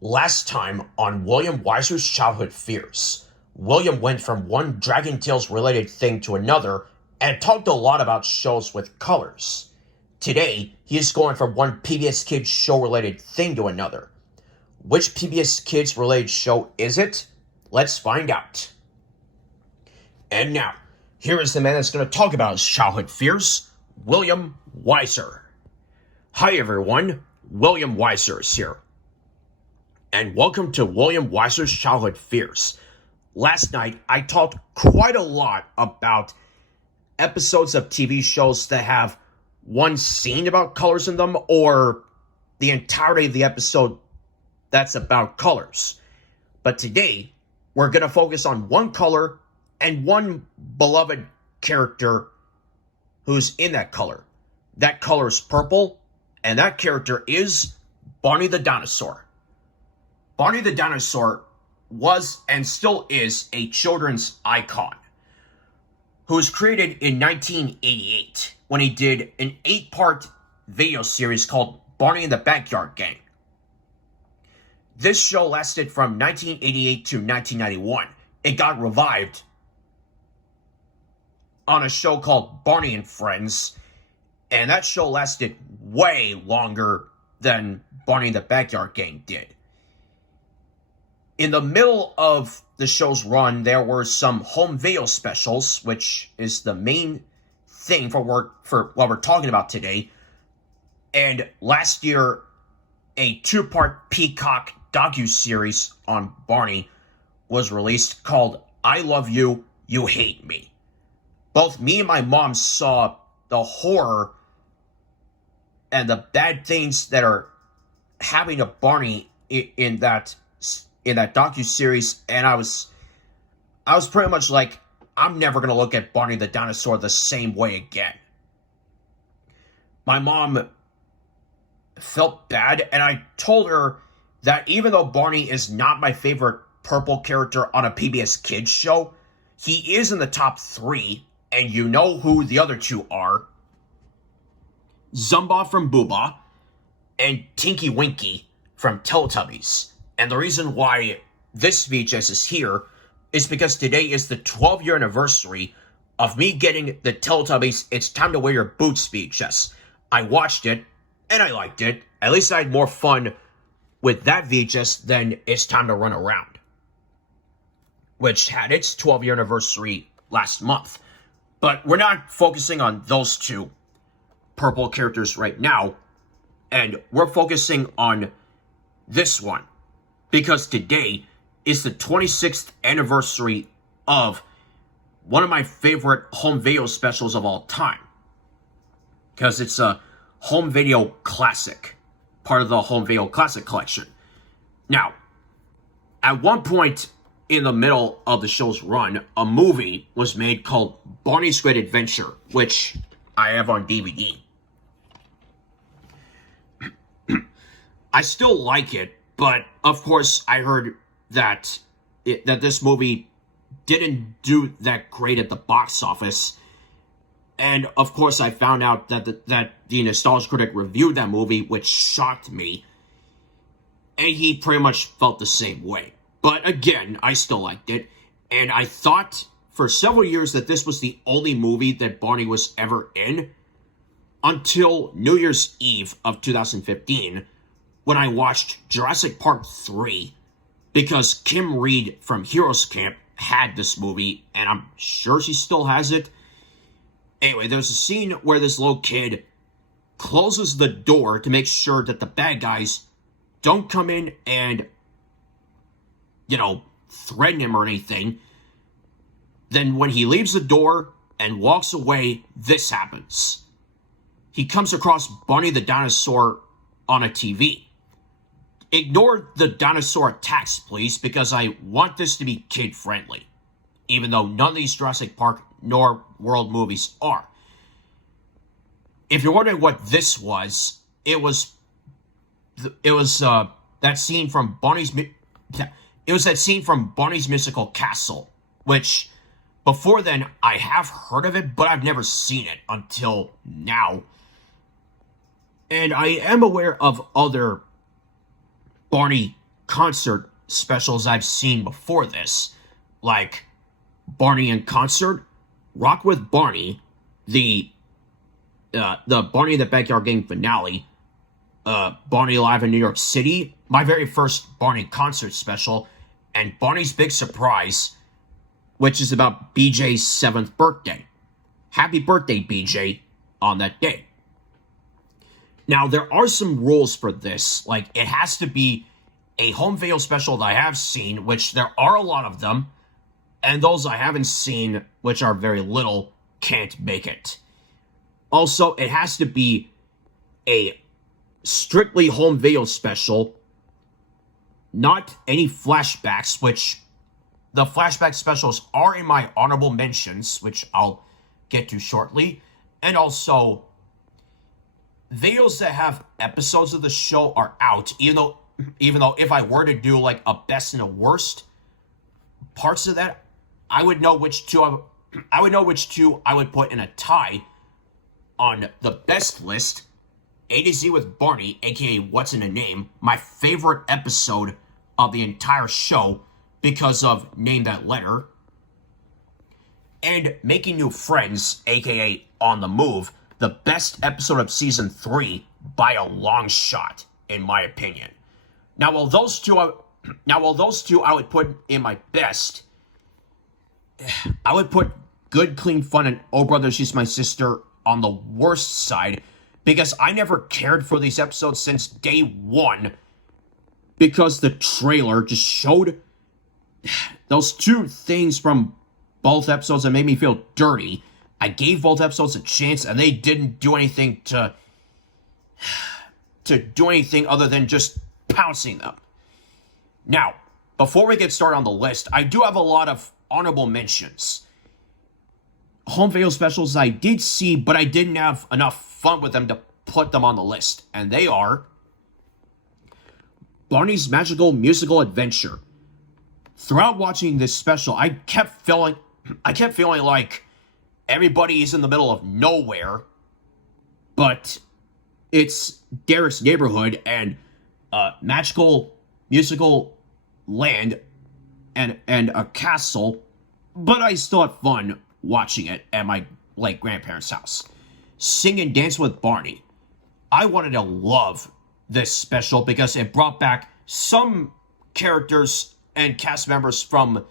Last time on William Weyser's Childhood Fears, William went from one Dragon Tales related thing to another and talked a lot about shows with colors. Today, he is going from one PBS Kids show related thing to another. Which PBS Kids related show is it? Let's find out. And now, here is the man that's going to talk about his childhood fears, William Weyser. Hi everyone, William Weyser is here. And welcome to William Weyser's Childhood Fears. Last night, I talked quite a lot about episodes of TV shows that have one scene about colors in them, or the entirety of the episode that's about colors. But today, we're going to focus on one color and one beloved character who's in that color. That color is purple, and that character is Barney the dinosaur. Barney the dinosaur was and still is a children's icon who was created in 1988 when he did an 8-part video series called Barney and the Backyard Gang. This show lasted from 1988 to 1991. It got revived on a show called Barney and Friends, and that show lasted way longer than Barney and the Backyard Gang did. In the middle of the show's run, there were some home video specials, which is the main thing for what we're talking about today. And last year, a 2-part Peacock docuseries on Barney was released called I Love You, You Hate Me. Both me and my mom saw the horror and the bad things that are happening to Barney in that docuseries, and I was pretty much like, I'm never going to look at Barney the dinosaur the same way again. My mom felt bad, and I told her that even though Barney is not my favorite purple character on a PBS Kids show, he is in the top 3, and you know who the other 2 are. Zumba from Booba and Tinky Winky from Teletubbies. And the reason why this VHS is here is because today is the 12-year anniversary of me getting the Teletubbies It's Time to Wear Your Boots VHS. I watched it, and I liked it. At least I had more fun with that VHS than It's Time to Run Around, which had its 12-year anniversary last month. But we're not focusing on those 2 purple characters right now, and we're focusing on this one, because today is the 26th anniversary of one of my favorite home video specials of all time. Because it's a home video classic, part of the home video classic collection. Now, at one point in the middle of the show's run, a movie was made called Barney's Great Adventure, which I have on DVD. I still like it, but of course I heard that this movie didn't do that great at the box office. And of course I found out that the Nostalgia Critic reviewed that movie, which shocked me. And he pretty much felt the same way. But again, I still liked it. And I thought for several years that this was the only movie that Barney was ever in, until New Year's Eve of 2015, when I watched Jurassic Park 3, because Kim Reed from Heroes Camp had this movie, and I'm sure she still has it. Anyway, there's a scene where this little kid closes the door to make sure that the bad guys don't come in and, threaten him or anything. Then when he leaves the door and walks away, this happens. He comes across Barney the dinosaur on a TV. Ignore the dinosaur attacks, please, because I want this to be kid-friendly, even though none of these Jurassic Park nor World movies are. If you're wondering what this was, it was that scene from Barney's Mystical Castle, which before then I have heard of it, but I've never seen it until now. And I am aware of other Barney concert specials I've seen before this, like Barney in Concert, Rock with Barney, the Barney the Backyard Gang finale, Barney Live in New York City, my very first Barney concert special, and Barney's Big Surprise, which is about BJ's 7th birthday. Happy birthday, BJ, on that day. Now, there are some rules for this. Like, it has to be a home video special that I have seen, which there are a lot of them, and those I haven't seen, which are very little, can't make it. Also, it has to be a strictly home video special, not any flashbacks, which the flashback specials are in my honorable mentions, which I'll get to shortly, and also videos that have episodes of the show are out, even though if I were to do like a best and a worst parts of that, I would know which two I would put in a tie on the best list. A to Z with Barney, aka What's in a Name, my favorite episode of the entire show because of Name That Letter. And Making New Friends, aka On the Move, the best episode of season 3 by a long shot, in my opinion. Now, while those two I would put in my best, I would put Good Clean Fun and Oh Brother She's My Sister on the worst side, because I never cared for these episodes since day one, because the trailer just showed those two things from both episodes that made me feel dirty. I gave both episodes a chance, and they didn't do anything to do anything other than just pouncing them. Now, before we get started on the list, I do have a lot of honorable mentions. Home video specials I did see, but I didn't have enough fun with them to put them on the list. And they are Barney's Magical Musical Adventure. Throughout watching this special, I kept feeling like everybody is in the middle of nowhere, but it's Derek's neighborhood and magical musical land and a castle, but I still had fun watching it at my late grandparents' house. Sing and Dance with Barney. I wanted to love this special because it brought back some characters and cast members from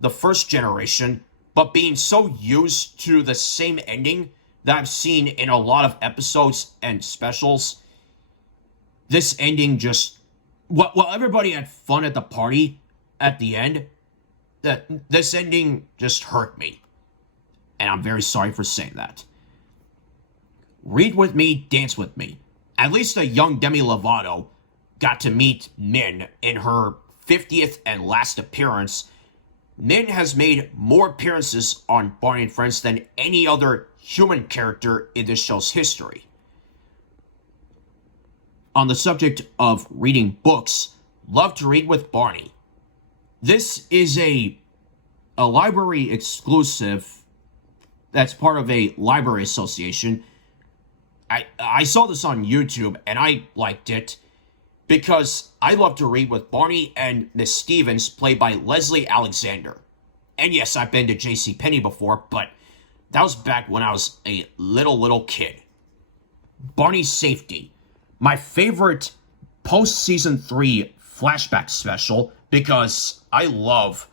the first generation, but being so used to the same ending that I've seen in a lot of episodes and specials, this ending just... While everybody had fun at the party at the end, this ending just hurt me. And I'm very sorry for saying that. Read With Me, Dance With Me. At least a young Demi Lovato got to meet Min in her 50th and last appearance. Min has made more appearances on Barney and Friends than any other human character in this show's history. On the subject of reading books, love to read with Barney. This is a library exclusive that's part of a library association. I saw this on YouTube and I liked it because I love to read with Barney and Miss Stevens, played by Leslie Alexander. And yes, I've been to JCPenney before, but that was back when I was a little kid. Barney's Safety. My favorite post-season 3 flashback special, because I love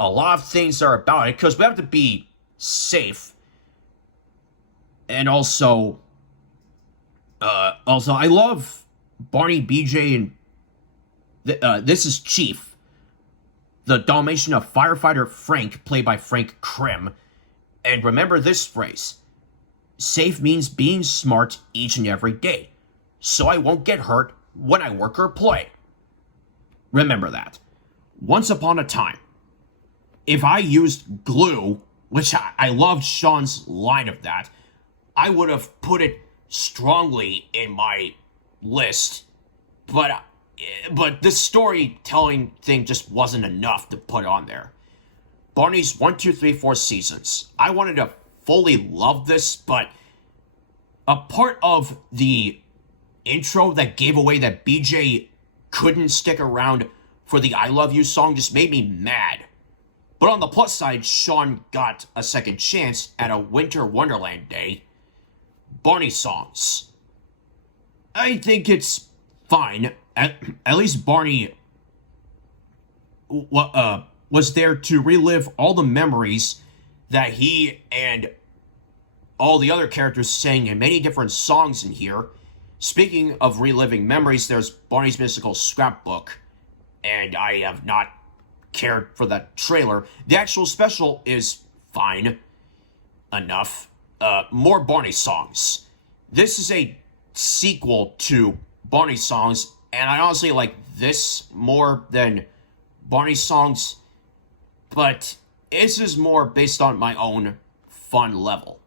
a lot of things that are about it, because we have to be safe. And also I love Barney, BJ, and this is Chief, the Dalmatian of firefighter Frank, played by Frank Krim. And remember this phrase: safe means being smart each and every day, so I won't get hurt when I work or play. Remember that. Once upon a time, if I used glue, which I loved Sean's line of that, I would have put it strongly in my list, but this storytelling thing just wasn't enough to put on there. Barney's 1, 2, 3, 4 seasons. I wanted to fully love this, but a part of the intro that gave away that BJ couldn't stick around for the I Love You song just made me mad. But on the plus side, Sean got a second chance at a Winter Wonderland Day. Barney songs. I think it's fine. At least Barney was there to relive all the memories that he and all the other characters sang in many different songs in here. Speaking of reliving memories, there's Barney's Mystical Scrapbook, and I have not cared for that trailer. The actual special is fine enough. More Barney songs. This is a sequel to Barney songs, and I honestly like this more than Barney songs, but this is more based on my own fun level.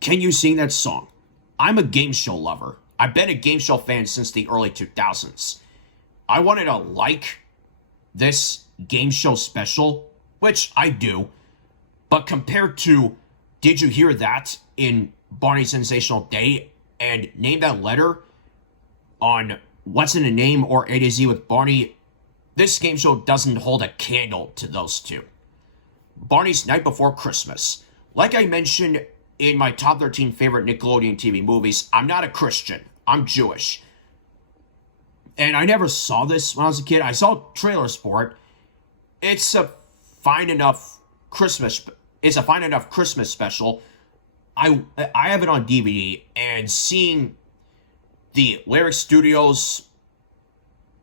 Can you sing that song? I'm a game show lover. I've been a game show fan since the early 2000s. I wanted to like this game show special, which I do, but compared to Did You Hear That in Barney's Sensational Day and Name That Letter on What's in a Name or A to Z with Barney, this game show doesn't hold a candle to those two. Barney's Night Before Christmas. Like I mentioned in my top 13 favorite Nickelodeon TV movies, I'm not a Christian. I'm Jewish. And I never saw this when I was a kid. I saw trailers for it. It's a fine enough Christmas special. I have it on DVD, and seeing the Lyric Studios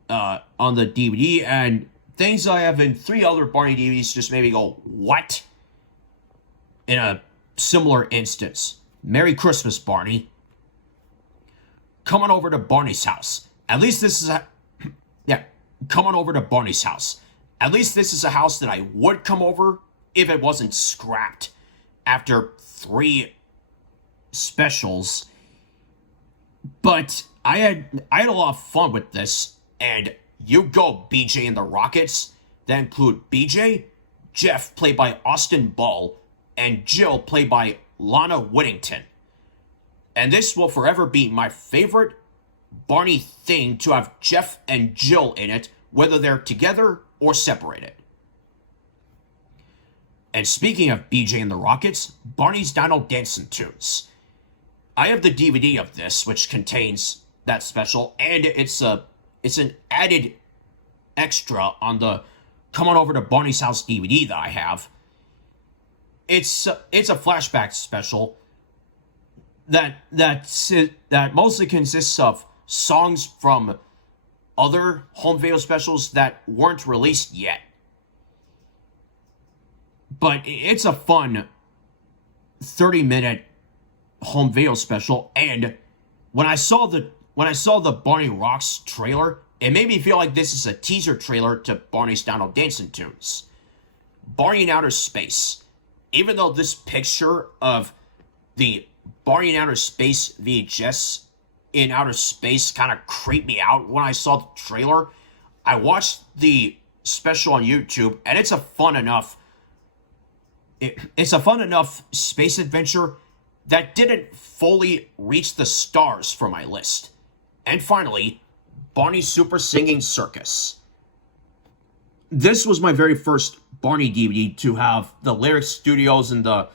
on the DVD and things I have in 3 other Barney DVDs just made me go, what? In a similar instance. Merry Christmas, Barney. Coming over to Barney's house. At least this is coming over to Barney's house. At least this is a house that I would come over if it wasn't scrapped after 3 specials. But I had a lot of fun with this, and you go BJ and the Rockets. That include BJ, Jeff, played by Austin Ball, and Jill, played by Lana Whittington. And this will forever be my favorite Barney thing to have Jeff and Jill in it, whether they're together or separated. And speaking of BJ and the Rockets, Barney's Dino Dancing Tunes. I have the DVD of this, which contains that special, and it's an added extra on the Come On Over to Barney's House DVD that I have. It's a flashback special that mostly consists of songs from other home video specials that weren't released yet. But it's a fun 30-minute home video special, and when I saw the Barney Rocks trailer, it made me feel like this is a teaser trailer to Barney's Dino Dancing Tunes. Barney in Outer Space. Even though this picture of the Barney in Outer Space VHS in outer space kind of creeped me out when I saw the trailer, I watched the special on YouTube, and it's a fun enough space adventure that didn't fully reach the stars for my list. And finally, Barney's Super Singing Circus. This was my very first Barney DVD to have the Lyric Studios and the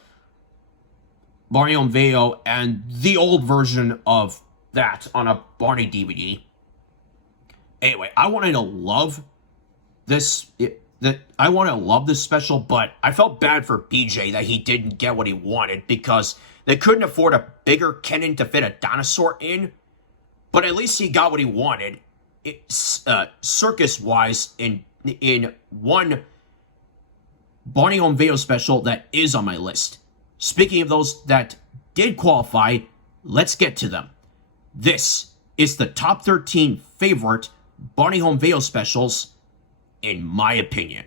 Barney Home Video and the old version of that on a Barney DVD. Anyway, I wanted to love this special, but I felt bad for BJ that he didn't get what he wanted because they couldn't afford a bigger cannon to fit a dinosaur in. But at least he got what he wanted, circus-wise, in one Barney Home Video special that is on my list. Speaking of those that did qualify, let's get to them. This is the top 13 favorite Barney Home Video specials, in my opinion.